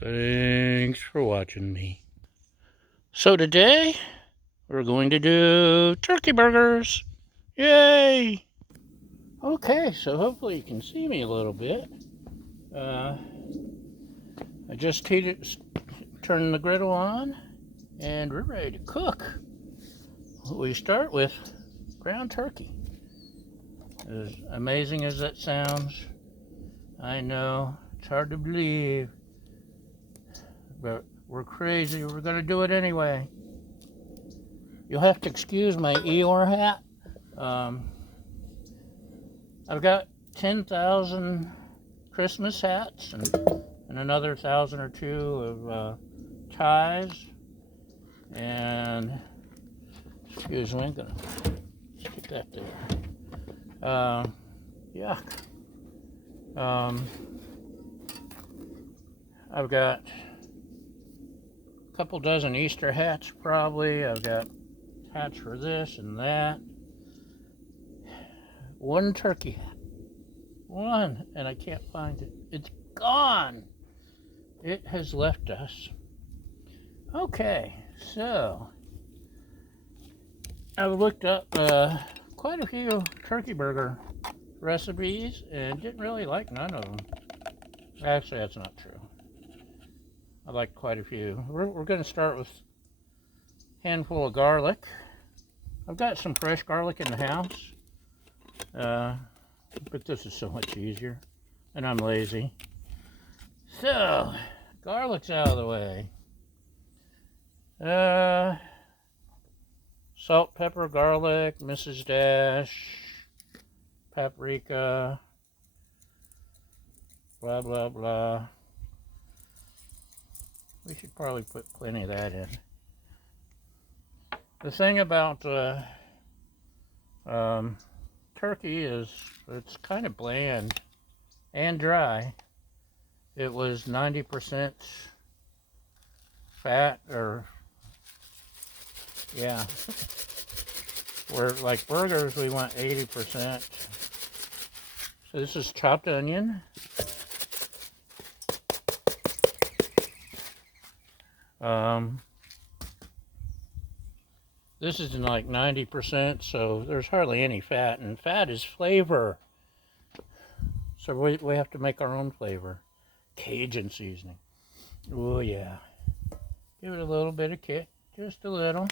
Thanks for watching me. So today, we're going to do turkey burgers. Yay! Okay, so hopefully you can see me a little bit. I just turned the griddle on, and we're ready to cook. We start with ground turkey. As amazing as that sounds, I know, it's hard to believe, but we're crazy. We're going to do it anyway. You'll have to excuse my Eeyore hat. I've got 10,000 Christmas hats and another 1,000 or two of ties. And, excuse me, I'm going to stick that there. Yuck. I've got a couple dozen Easter hats probably. I've got hats for this and that. One turkey hat. One, and I can't find it. It's gone. It has left us. Okay, so I've looked up quite a few turkey burger recipes and didn't really like none of them. Actually, that's not true. I like quite a few. We're going to start with a handful of garlic. I've got some fresh garlic in the house, but this is so much easier, and I'm lazy. So, garlic's out of the way. Salt, pepper, garlic, Mrs. Dash, paprika, blah, blah, blah. We should probably put plenty of that in. The thing about turkey is it's kind of bland and dry. It was 90% fat, or yeah. Where like burgers, we want 80%. So this is chopped onion. This is like 90%, so there's hardly any fat, and fat is flavor. So we have to make our own flavor. Cajun seasoning. Oh yeah. Give it a little bit of kick, just a little.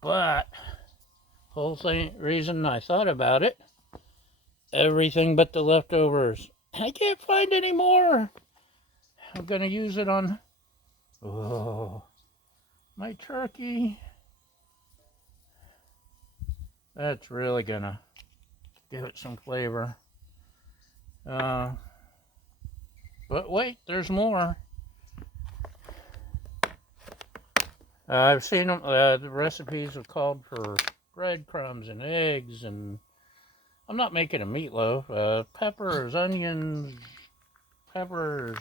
But whole reason I thought about it, everything but the leftovers. I can't find any more. I'm gonna use it on my turkey. That's really gonna give it some flavor. But wait, there's more. I've seen them, the recipes have called for breadcrumbs and eggs, and I'm not making a meatloaf. Peppers, onions, peppers,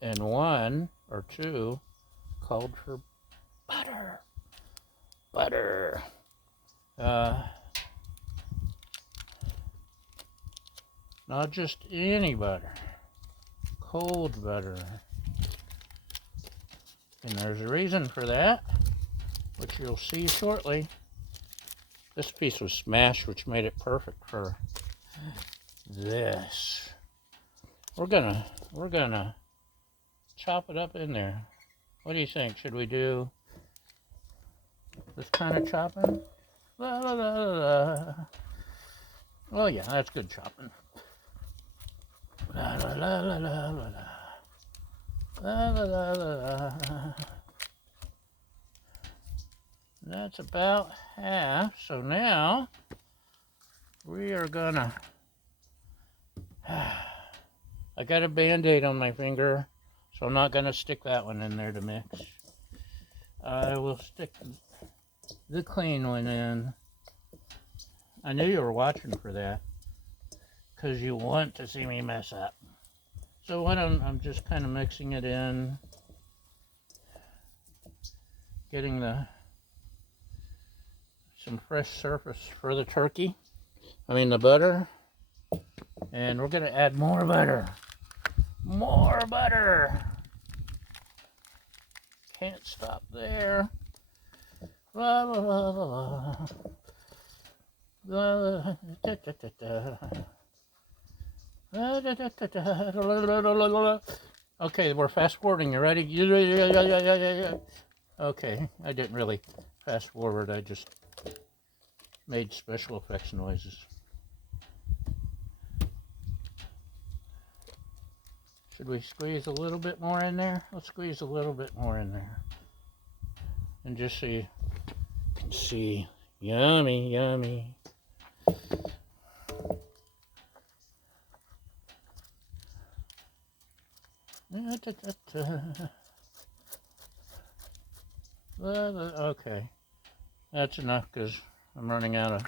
and one or two called for butter. Butter. Not just any butter. Cold butter. And there's a reason for that, which you'll see shortly. This piece was smashed, which made it perfect for this. We're gonna chop it up in there. What do you think? Should we do this kind of chopping? La, la, la, la. Oh yeah, that's good chopping. La, la, la, la, la, la, la. La, la, la, la, la. That's about half. So now we are gonna. I got a Band-Aid on my finger, so I'm not gonna stick that one in there to mix. I will stick the clean one in. I knew you were watching for that, because you want to see me mess up. So what I'm just kind of mixing it in, getting some fresh surface for the turkey. The butter. And we're gonna add more butter. More butter. Can't stop there. La la la la la. La la da da da da. La da da da da. La la la la la. Okay, we're fast forwarding. You ready? Yeah. Okay, I didn't really fast forward. I just made special effects noises. Should we squeeze a little bit more in there? Let's squeeze a little bit more in there. And just so you can see. Yummy, yummy. Okay, that's enough because I'm running out of.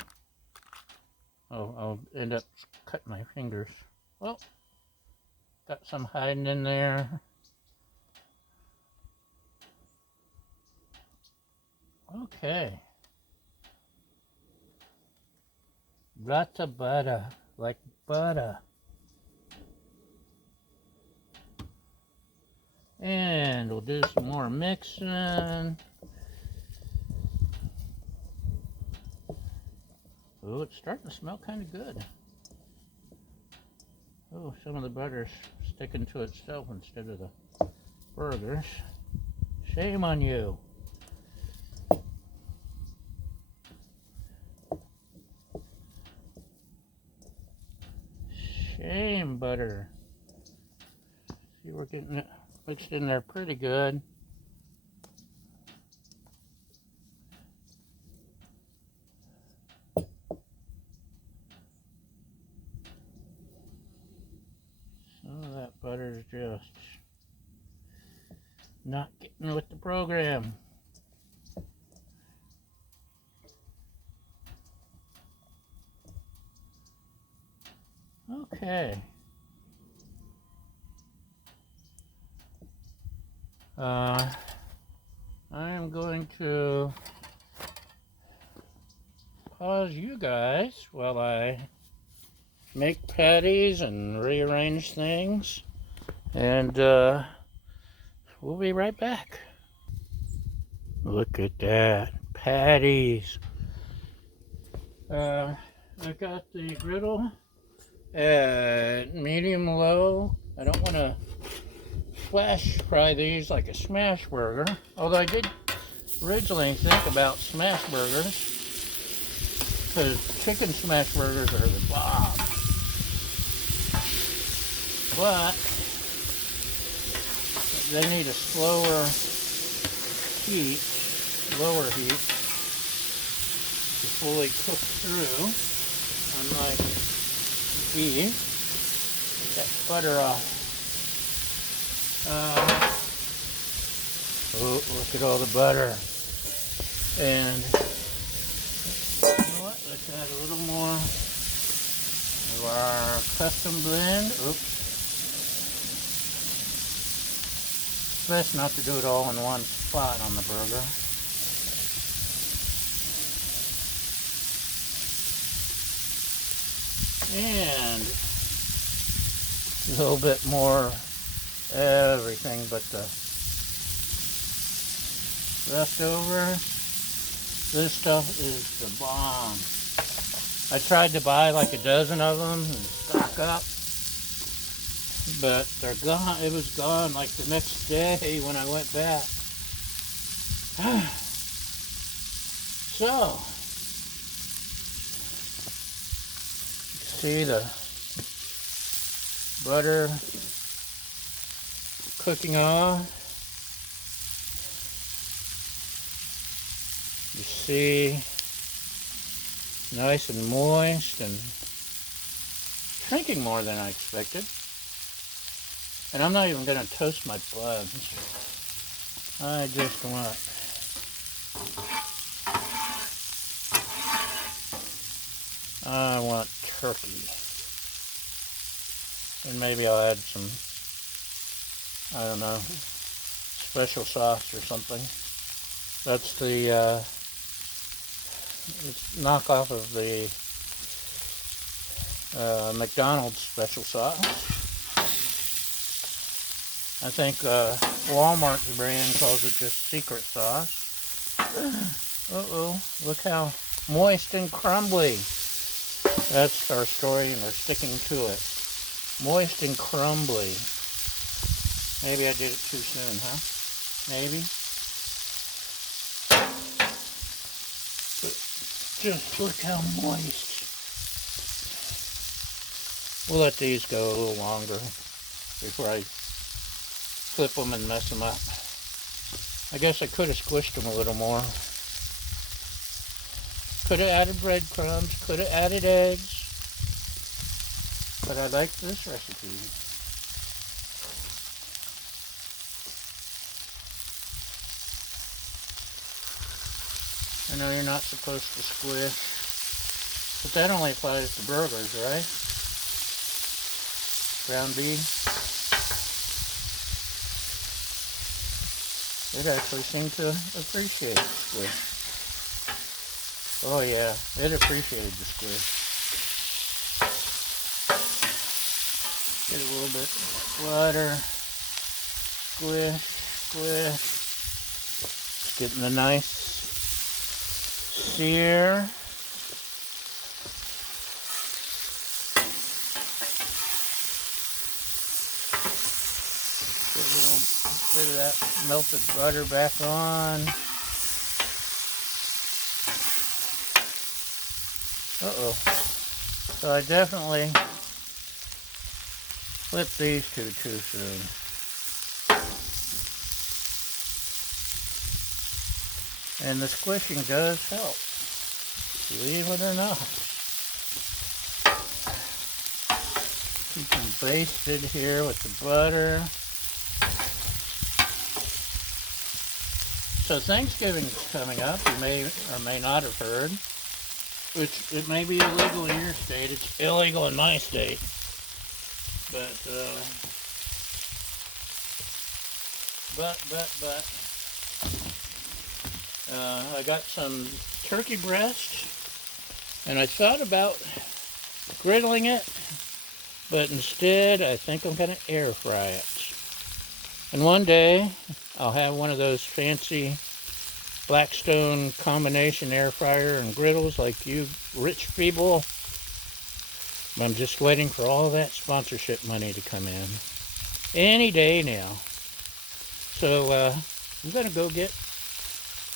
Oh, I'll end up cutting my fingers. Well, got some hiding in there. Okay. Lots of butter, like butter. And we'll do some more mixing. Oh, it's starting to smell kind of good. Oh, some of the butter's sticking to itself instead of the burgers. Shame on you. Shame, butter. See, we're getting it mixed in there pretty good. Some of that butter's just not getting with the program. Okay. I'm going to pause you guys while I make patties and rearrange things, and we'll be right back. Look at that, patties. I got the griddle at medium low. I don't want to flash fry these like a smash burger, although I did originally think about smash burgers because chicken smash burgers are the bomb. But they need a slower heat, lower heat, to fully cook through. Unlike beef, that butter off. Oh, look at all the butter. And you know what? Let's add a little more of our custom blend. Oops. Best not to do it all in one spot on the burger. And a little bit more everything but the leftover. This stuff is the bomb. I tried to buy like a dozen of them and stock up, but they're gone. It was gone like the next day when I went back. So, see the butter cooking off. You see, nice and moist and shrinking more than I expected. And I'm not even going to toast my buns. I just want turkey. And maybe I'll add some, I don't know, special sauce or something. That's the it's knockoff of the McDonald's special sauce. I think Walmart's brand calls it just secret sauce. Uh-oh, look how moist and crumbly. That's our story, and we're sticking to it. Moist and crumbly. Maybe I did it too soon, huh? Maybe. But just look how moist. We'll let these go a little longer before I flip them and mess them up. I guess I could have squished them a little more. Could have added breadcrumbs, could have added eggs. But I like this recipe. I know you're not supposed to squish, but that only applies to burgers, right? Ground beef. It actually seemed to appreciate the squish. Oh yeah, it appreciated the squish. Get a little bit of butter. Squish, squish. It's getting a nice sear. Get a little bit of that melted butter back on. Uh-oh. So I definitely flipped these two too soon. And the squishing does help, believe it or not. Keep them basted here with the butter. So Thanksgiving's coming up, you may or may not have heard. Which, it may be illegal in your state, it's illegal in my state. But I got some turkey breast, and I thought about griddling it, but instead I think I'm going to air fry it. And one day I'll have one of those fancy Blackstone combination air fryer and griddles like you rich people. I'm just waiting for all that sponsorship money to come in. Any day now. So I'm going to go get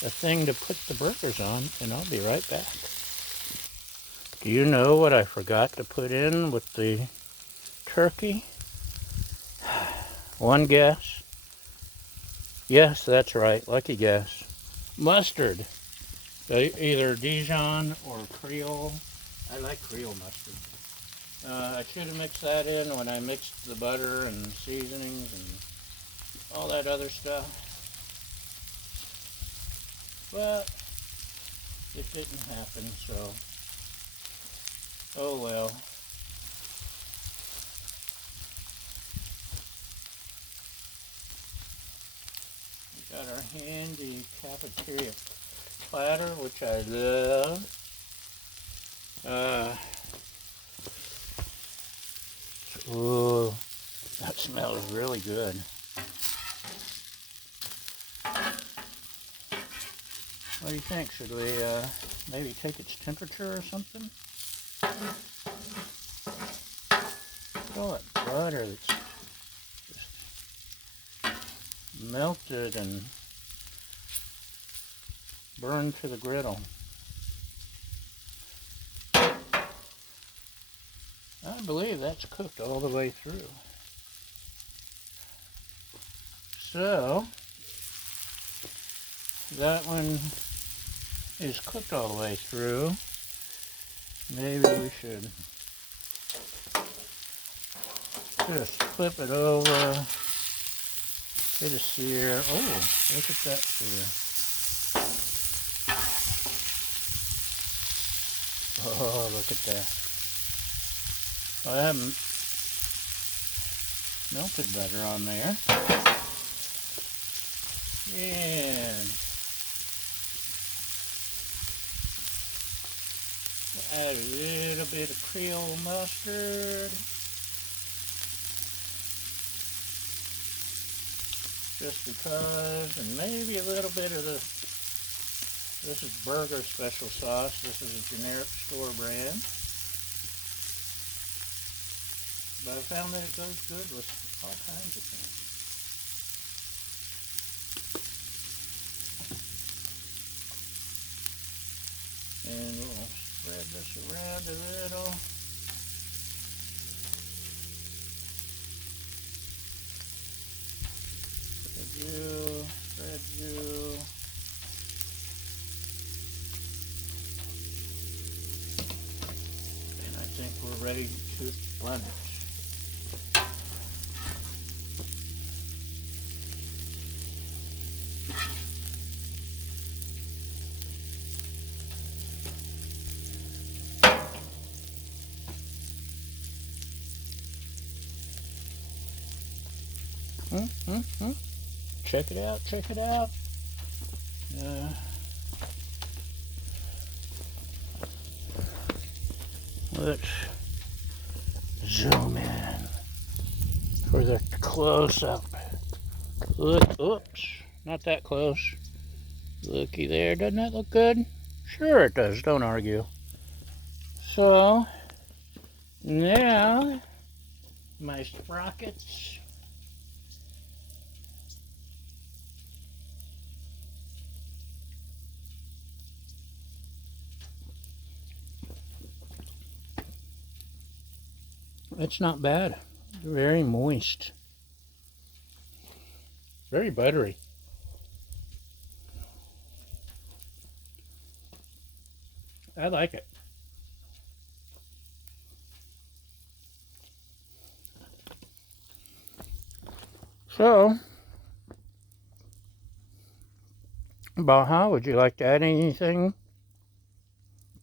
a thing to put the burgers on, and I'll be right back. Do you know what I forgot to put in with the turkey? One guess? Yes, that's right. Lucky guess. Mustard. Either Dijon or Creole. I like Creole mustard. I should have mixed that in when I mixed the butter and seasonings and all that other stuff. But it didn't happen, so oh well. We got our handy cafeteria platter, which I love. Ooh, that smells really good. What do you think? Should we maybe take its temperature or something? Look at all that butter that's just melted and burned to the griddle. I believe that's cooked all the way through. So, that one is cooked all the way through. Maybe we should just flip it over. Get a sear. Oh, look at that sear. Oh, look at that. Well, I haven't melted butter on there. And add a little bit of Creole mustard. just because, and maybe a little bit of this is burger special sauce. This is a generic store brand. But I found that it goes good with all kinds of things. And we'll spread this around a little. Spread you. And I think we're ready to blend it. Check it out, check it out. Let's zoom in for the close-up. Look, oops, not that close. Looky there, doesn't that look good? Sure it does, don't argue. So, now, my sprockets. It's not bad. Very moist. Very buttery. I like it. So, Baja, would you like to add anything?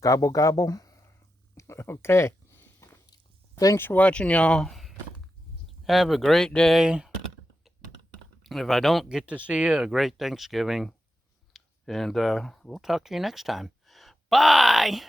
Gobble gobble? Okay. Thanks for watching, y'all. Have a great day. If I don't get to see you, a great Thanksgiving. And we'll talk to you next time. Bye!